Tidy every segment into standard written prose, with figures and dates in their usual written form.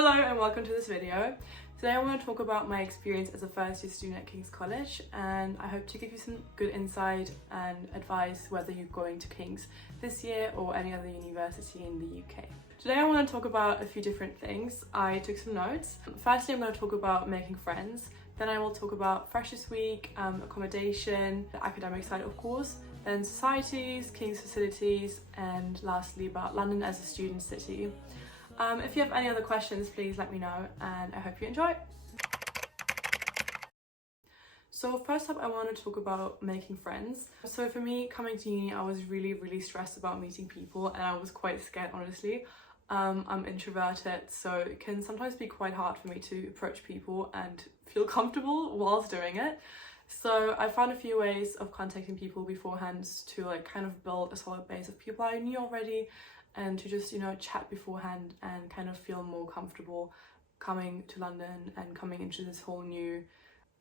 Hello and welcome to this video. Today I want to talk about my experience as a first year student at King's College, and I hope to give you some good insight and advice whether you're going to King's this year or any other university in the UK. Today I want to talk about a few different things. I took some notes. Firstly, I'm going to talk about making friends. Then I will talk about Freshers Week, accommodation, the academic side of course, then societies, King's facilities, and lastly about London as a student city. If you have any other questions, please let me know, and I hope you enjoy. So first up, I want to talk about making friends. So for me, coming to uni, I was really stressed about meeting people, and I was quite scared, honestly. I'm introverted, so it can sometimes be quite hard for me to approach people and feel comfortable whilst doing it. So I found a few ways of contacting people beforehand to kind of build a solid base of people I knew already, and to just, chat beforehand and kind of feel more comfortable coming to London and coming into this whole new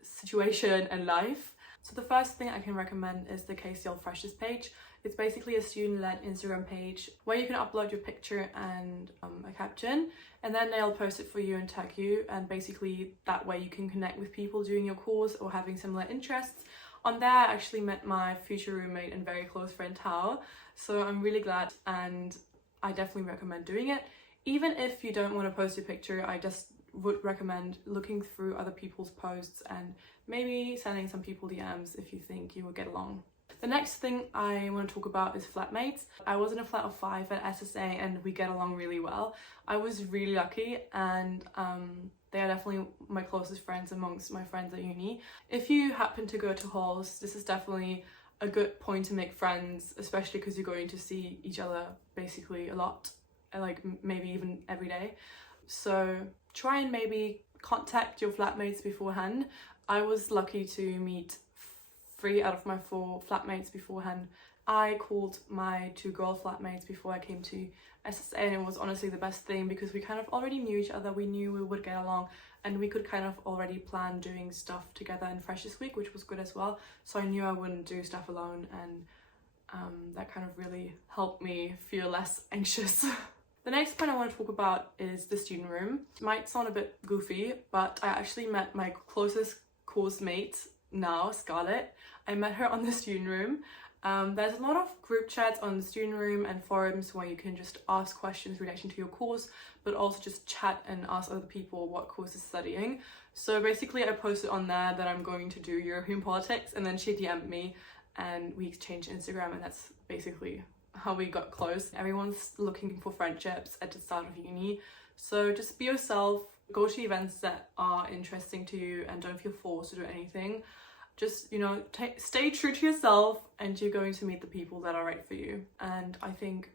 situation and life. So the first thing I can recommend is the KCL Freshers page. It's basically a student-led Instagram page where you can upload your picture and a caption, and then they'll post it for you and tag you, and basically that way you can connect with people doing your course or having similar interests. On there, I actually met my future roommate and very close friend Tao, so I'm really glad, and I definitely recommend doing it. Even if you don't want to post your picture, I just would recommend looking through other people's posts and maybe sending some people DMs if you think you will get along. The next thing I want to talk about is flatmates. I was in a flat of 5 at SSA and we get along really well. I was really lucky, and they are definitely my closest friends amongst my friends at uni. If you happen to go to halls, this is definitely a good point to make friends, especially because you're going to see each other basically a lot, like maybe even every day. So try and maybe contact your flatmates beforehand. I was lucky to meet 3 out of my 4 flatmates beforehand. I called my 2 girl flatmates before I came to SSA, and it was honestly the best thing because we kind of already knew each other, we knew we would get along, and we could kind of already plan doing stuff together in Freshers Week, which was good as well. So I knew I wouldn't do stuff alone, and that kind of really helped me feel less anxious. The next point I want to talk about is the student room. It might sound a bit goofy, but I actually met my closest course mate now, Scarlett. I met her on the student room. There's a lot of group chats on the student room and forums where you can just ask questions relating to your course, but also just chat and ask other people what course is studying. So basically I posted on there that I'm going to do European politics, and then she DM'd me and we exchanged Instagram, and that's basically how we got close. Everyone's looking for friendships at the start of uni, so just be yourself, go to events that are interesting to you, and don't feel forced to do anything. Just, stay true to yourself, and you're going to meet the people that are right for you. And I think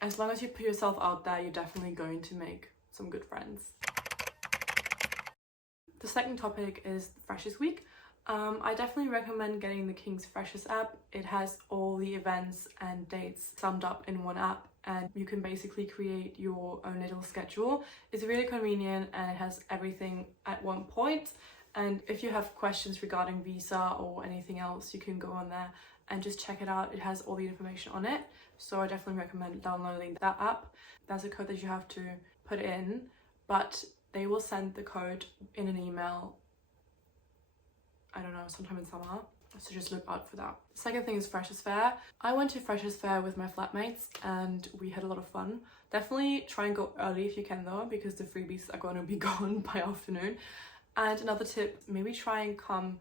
as long as you put yourself out there, you're definitely going to make some good friends. The second topic is Freshers Week. I definitely recommend getting the King's Freshers app. It has all the events and dates summed up in one app, and you can basically create your own little schedule. It's really convenient, and it has everything at one point. And if you have questions regarding visa or anything else, you can go on there and just check it out. It has all the information on it. So I definitely recommend downloading that app. There's a code that you have to put in, but they will send the code in an email, I don't know, sometime in summer. So just look out for that. The second thing is Freshers Fair. I went to Freshers Fair with my flatmates and we had a lot of fun. Definitely try and go early if you can though, because the freebies are going to be gone by afternoon. And another tip, maybe try and come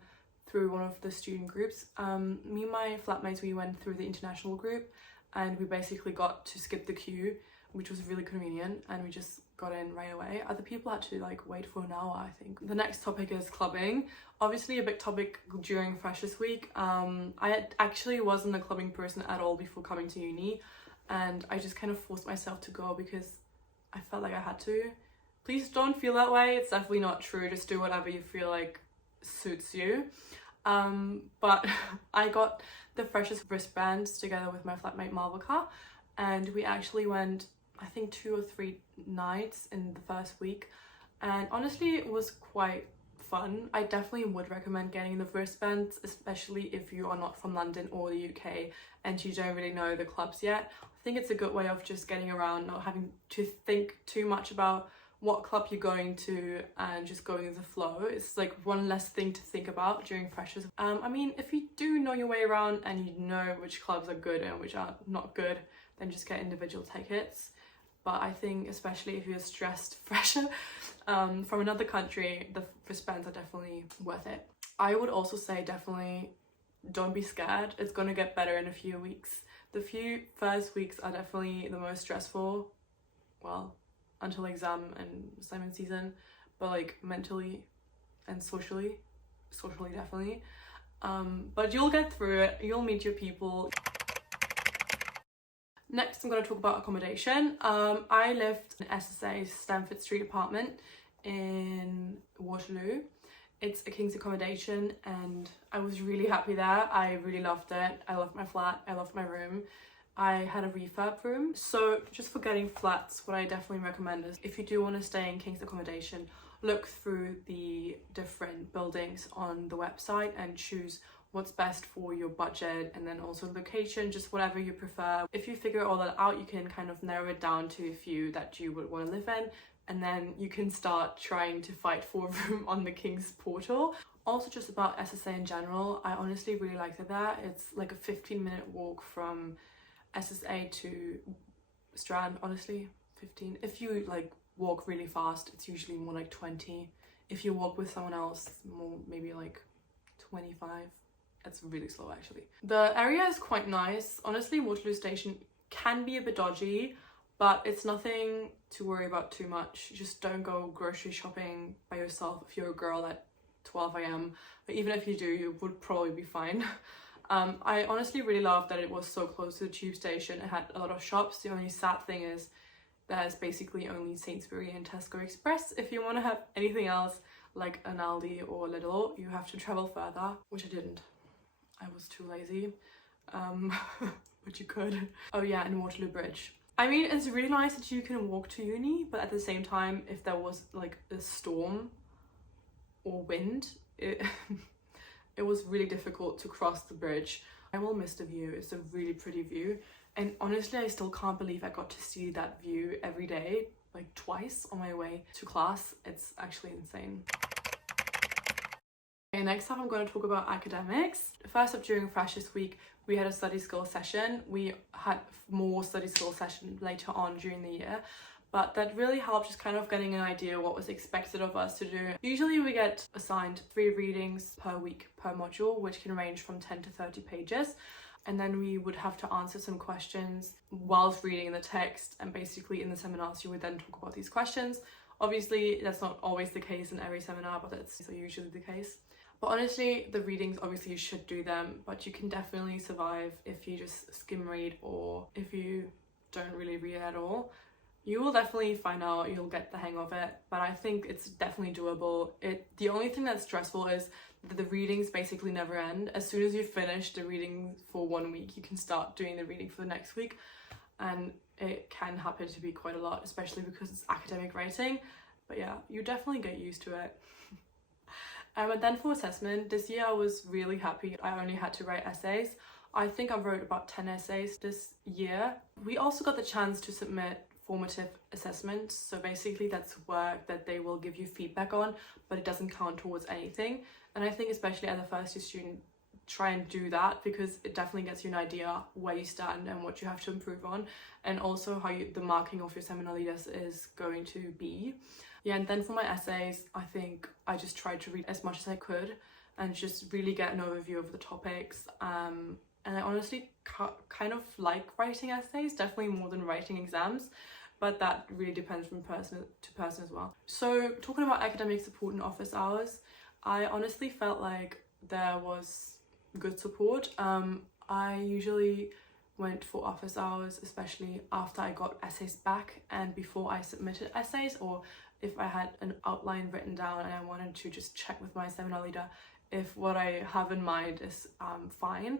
through one of the student groups. Me and my flatmates, we went through the international group, and we basically got to skip the queue, which was really convenient, and we just got in right away. Other people had to wait for an hour, I think. The next topic is clubbing. Obviously a big topic during Freshers Week. I actually wasn't a clubbing person at all before coming to uni, and I just kind of forced myself to go because I felt like I had to. Please don't feel that way, it's definitely not true. Just do whatever you feel like suits you. But I got the Freshers wristbands together with my flatmate Malvika, and we actually went, I think 2 or 3 nights in the first week, and honestly it was quite fun. I definitely would recommend getting the wristbands, especially if you are not from London or the UK and you don't really know the clubs yet. I think it's a good way of just getting around, not having to think too much about what club you're going to and just going with the flow. It's like one less thing to think about during freshers. I mean, if you do know your way around and you know which clubs are good and which are not good, then just get individual tickets. But I think especially if you're a stressed fresher from another country, the wristbands are definitely worth it. I would also say definitely don't be scared. It's going to get better in a few weeks. The few first weeks are definitely the most stressful, well, until exam and assignment season, but like mentally and socially definitely. But you'll get through it, you'll meet your people. Next, I'm going to talk about accommodation. I lived in SSA, Stamford Street apartment in Waterloo. It's a King's accommodation and I was really happy there. I really loved it. I loved my flat, I loved my room. I had a refurb room. So just for getting flats, what I definitely recommend is if you do want to stay in King's accommodation, look through the different buildings on the website and choose what's best for your budget, and then also location, just whatever you prefer. If you figure all that out, you can kind of narrow it down to a few that you would want to live in, and then you can start trying to fight for a room on the King's portal. Also, just about SSA in general, I honestly really liked it there. It's like a 15-minute walk from SSA to Strand, honestly, 15. If you like walk really fast, it's usually more like 20. If you walk with someone else, more maybe like 25. It's really slow actually. The area is quite nice. Honestly, Waterloo Station can be a bit dodgy, but it's nothing to worry about too much. Just don't go grocery shopping by yourself if you're a girl at 12 AM. But even if you do, you would probably be fine. I honestly really loved that it was so close to the tube station. It had a lot of shops. The only sad thing is there's basically only Sainsbury and Tesco Express. If you want to have anything else like an Aldi or Lidl, you have to travel further, which I didn't. I was too lazy, but you could. Oh yeah, and Waterloo Bridge. I mean, it's really nice that you can walk to uni, but at the same time, if there was like a storm or wind, it was really difficult to cross the bridge. I will miss the view. It's a really pretty view. And honestly, I still can't believe I got to see that view every day, like twice on my way to class. It's actually insane. Okay, next up I'm going to talk about academics. First up, during Freshers Week, we had a study skills session. We had more study skills sessions later on during the year, but that really helped just kind of getting an idea what was expected of us to do. Usually we get assigned 3 readings per week per module, which can range from 10 to 30 pages. And then we would have to answer some questions whilst reading the text, and basically in the seminars you would then talk about these questions. Obviously that's not always the case in every seminar, but that's usually the case. But honestly, the readings, obviously you should do them, but you can definitely survive if you just skim read or if you don't really read at all. You will definitely find out, you'll get the hang of it, but I think it's definitely doable. The only thing that's stressful is that the readings basically never end. As soon as you finish the reading for 1 week, you can start doing the reading for the next week, and it can happen to be quite a lot, especially because it's academic writing. But yeah, you definitely get used to it. And then for assessment, this year I was really happy. I only had to write essays. I think I wrote about 10 essays this year. We also got the chance to submit formative assessments. So basically that's work that they will give you feedback on, but it doesn't count towards anything. And I think especially as a first year student, try and do that because it definitely gets you an idea where you stand and what you have to improve on, and also how the marking of your seminar leaders is going to be. Yeah, and then for my essays, I think I just tried to read as much as I could and just really get an overview of the topics. And I honestly kind of like writing essays, definitely more than writing exams, but that really depends from person to person as well. So talking about academic support and office hours, I honestly felt like there was good support. I usually went for office hours, especially after I got essays back and before I submitted essays, or if I had an outline written down and I wanted to just check with my seminar leader if what I have in mind is fine.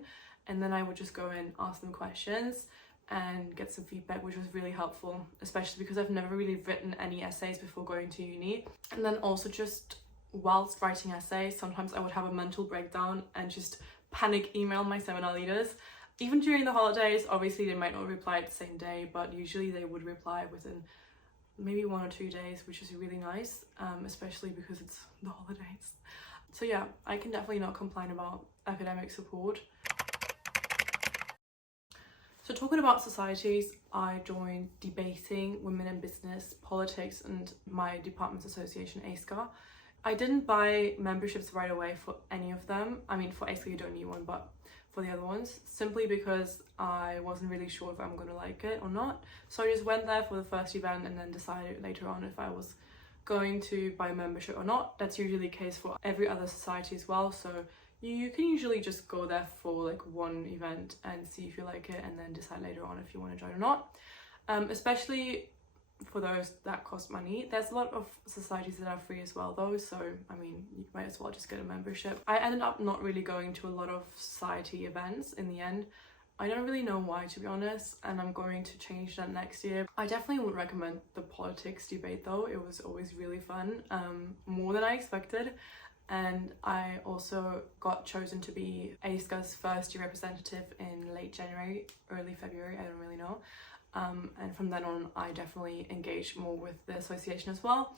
And then I would just go in, ask them questions and get some feedback, which was really helpful, especially because I've never really written any essays before going to uni. And then also just whilst writing essays, sometimes I would have a mental breakdown and just panic email my seminar leaders. Even during the holidays, obviously they might not reply the same day, but usually they would reply within maybe 1 or 2 days, which is really nice, especially because it's the holidays. So yeah, I can definitely not complain about academic support. So talking about societies, I joined debating, women in business, politics, and my department's association, ASCA. I didn't buy memberships right away for any of them. I mean, for ASCA you don't need one, but for the other ones, simply because I wasn't really sure if I'm gonna like it or not. So I just went there for the first event and then decided later on if I was going to buy a membership or not. That's usually the case for every other society as well. So you can usually just go there for like one event and see if you like it and then decide later on if you want to join or not. Especially for those that cost money. There's a lot of societies that are free as well though, so I mean you might as well just get a membership. I ended up not really going to a lot of society events in the end. I don't really know why, to be honest, and I'm going to change that next year. I definitely would recommend the politics debate though. It was always really fun, more than I expected. And I also got chosen to be ASCA's first year representative in late January, early February, I don't really know. And from then on, I definitely engaged more with the association as well.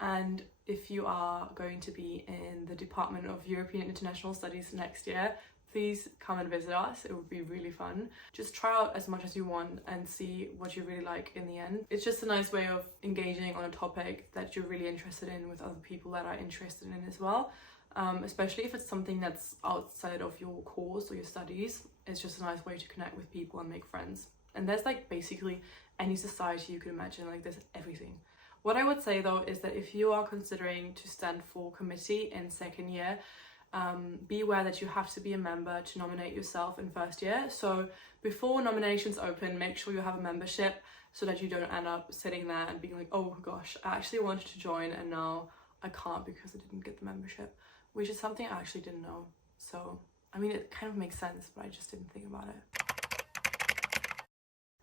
And if you are going to be in the Department of European International Studies next year, please come and visit us. It would be really fun. Just try out as much as you want and see what you really like in the end. It's just a nice way of engaging on a topic that you're really interested in with other people that are interested in as well. Especially if it's something that's outside of your course or your studies. It's just a nice way to connect with people and make friends. And there's like basically any society you could imagine, like there's everything. What I would say though is that if you are considering to stand for committee in second year, be aware that you have to be a member to nominate yourself in first year. So before nominations open, make sure you have a membership so that you don't end up sitting there and being like, oh gosh, I actually wanted to join and now I can't because I didn't get the membership, which is something I actually didn't know. So, I mean, it kind of makes sense, but I just didn't think about it.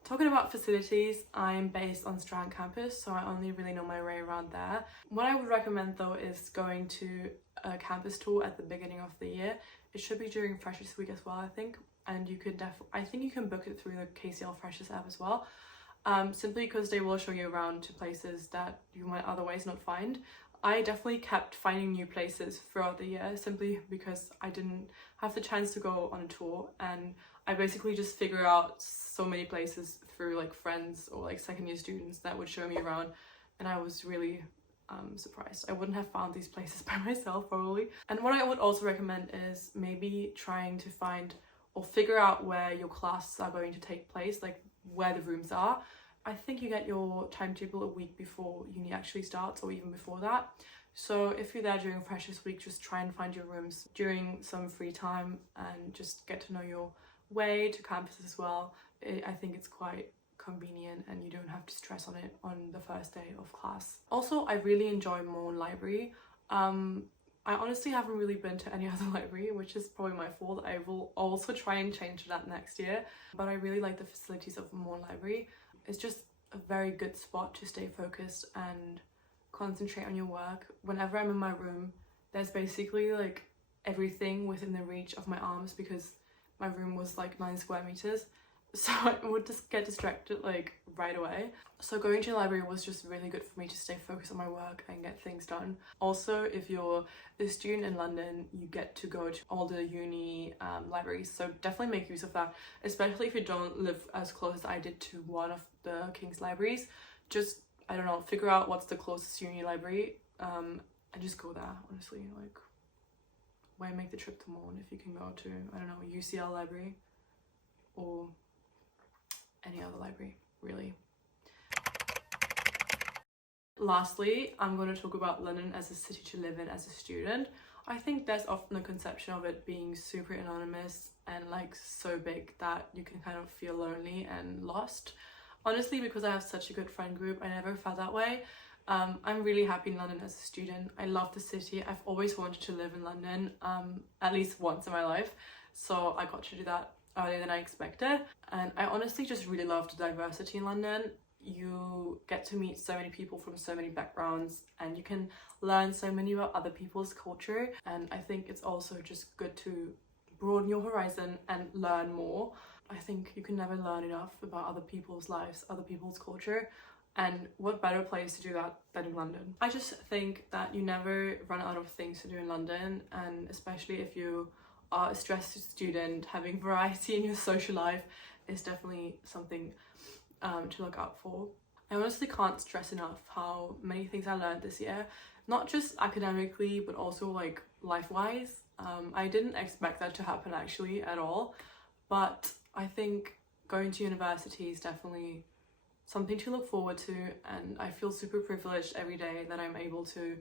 Talking about facilities, I'm based on Strand campus, so I only really know my way around there. What I would recommend though is going to a campus tour at the beginning of the year. It should be during Freshers Week as well, I think, and you could I think you can book it through the KCL Freshers app as well. Simply because they will show you around to places that you might otherwise not find. I definitely kept finding new places throughout the year simply because I didn't have the chance to go on a tour, and I basically just figure out so many places through like friends or like second year students that would show me around, and I was really surprised. I wouldn't have found these places by myself probably. And what I would also recommend is maybe trying to find or figure out where your classes are going to take place, like where the rooms are. I think you get your timetable a week before uni actually starts or even before that. So if you're there during Freshers Week, just try and find your rooms during some free time and just get to know your way to campus as well. I think it's quite convenient and you don't have to stress on it on the first day of class. Also, I really enjoy Morn Library. I honestly haven't really been to any other library, which is probably my fault. I will also try and change that next year, but I really like the facilities of Morn Library. It's just a very good spot to stay focused and concentrate on your work. Whenever I'm in my room, there's basically like everything within the reach of my arms because my room was like 9 square meters. So I would just get distracted like right away. So going to the library was just really good for me to stay focused on my work and get things done. Also, if you're a student in London, you get to go to all the uni libraries. So definitely make use of that, especially if you don't live as close as I did to one of the King's libraries. Just, I don't know, figure out what's the closest uni library and just go there, honestly. Like, why make the trip to Morn if you can go to, I don't know, UCL library or any other library, really. Lastly, I'm going to talk about London as a city to live in as a student. I think there's often a conception of it being super anonymous and like so big that you can kind of feel lonely and lost. Honestly, because I have such a good friend group, I never felt that way. I'm really happy in London as a student. I love the city. I've always wanted to live in London, at least once in my life. So I got to do that earlier than I expected, and I honestly just really love the diversity in London. You get to meet so many people from so many backgrounds and you can learn so many about other people's culture, and I think it's also just good to broaden your horizon and learn more. I think you can never learn enough about other people's lives, other people's culture. And what better place to do that than in London? I just think that you never run out of things to do in London, and especially if you are a stressed student, having variety in your social life is definitely something to look out for. I honestly can't stress enough how many things I learned this year, not just academically but also like life-wise. I didn't expect that to happen actually at all, but I think going to university is definitely something to look forward to, and I feel super privileged every day that I'm able to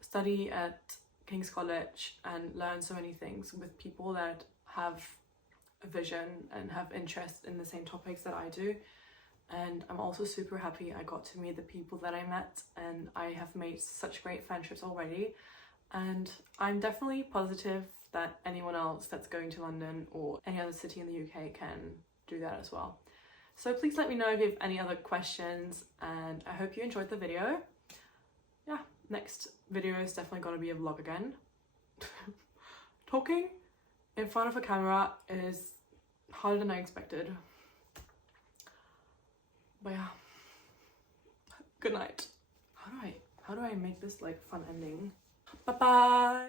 study at King's College and learn so many things with people that have a vision and have interest in the same topics that I do. And I'm also super happy I got to meet the people that I met, and I have made such great friendships already, and I'm definitely positive that anyone else that's going to London or any other city in the UK can do that as well. So please let me know if you have any other questions, and I hope you enjoyed the video. Yeah, next video is definitely going to be a vlog again. Talking in front of a camera is harder than I expected. But yeah, good night. How do I make this like fun ending? Bye bye.